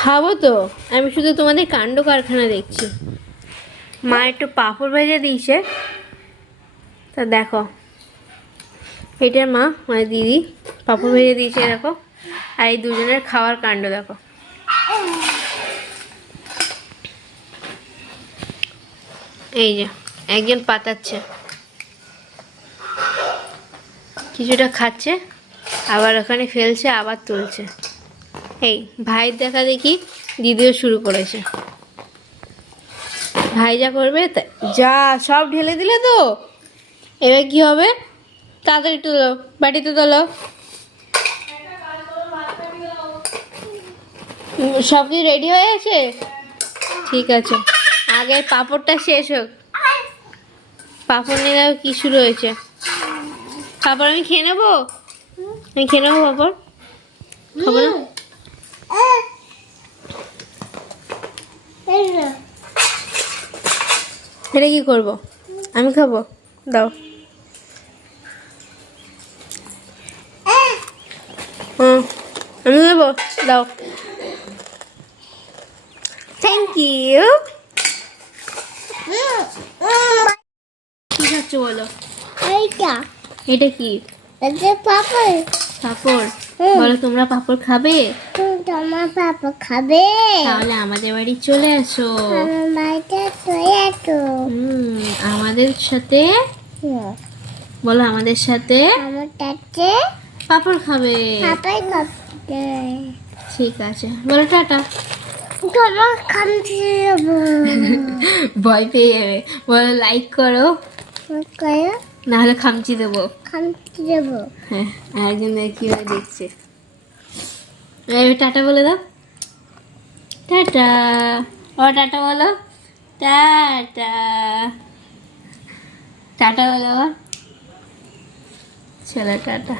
খাবো তো, আমি শুধু তোমাদের কাণ্ড কারখানা দেখছি। মা একটু পাঁপড় ভেজে দিয়েছে, তা দেখো এটা মা মানে দিদি পাঁপড় ভেজে দিয়েছে দেখো, আর এই দুজনের খাওয়ার কাণ্ড দেখো। এই যে একজন পাতাচ্ছে, কিছুটা খাচ্ছে, আবার ওখানে ফেলছে, আবার তুলছে। এই ভাইয়ের দেখা দেখি দিদিও শুরু করেছে। ভাই যা করবে যা সব ঢেলে দিলে তো, এবার কি হবে? তাড়াতাড়ি তোলো, বাটিতে তোলো। সব কিছু রেডি হয়ে গেছে? ঠিক আছে, আগে পাঁপড়টা শেষ হোক। পাঁপড় নিয়ে দেখো কি শুরু হয়েছে। পাঁপড় আমি খেয়ে নেবো, আমি খেয়ে নেবো পাঁপড়, খাবো না। এটা কি করবো? আমি খাবো, দাও। আমি নেবো, দাও। Thank you. কি খাচ্ছ বলো? এটা কি? পাপড়। পাঁপড়? বলো তোমরা পাঁপড় খাবে? তোমার পাপড় খাবে? তাহলে আমাদের বাড়ি চলে আসো। আমার বাড়িতে চলে আসো। আমাদের সাথে বলো, আমাদের সাথে আমার কাছে পাঁপড় খাবে। পাপড় খাবে। ঠিক আছে, বলো টাটা। তোমার খামছি দেবো। ভয় পেয়ে যাবে। বলো লাইক করো, না হলে খামচি দেবো। খামছি দেবো। হ্যাঁ, আরেকজন কিভাবে দেখছে। টাটা বলে দাও, টাটা। ও টাটা বলো, টাটা। টাটা বলো, চলো টাটা।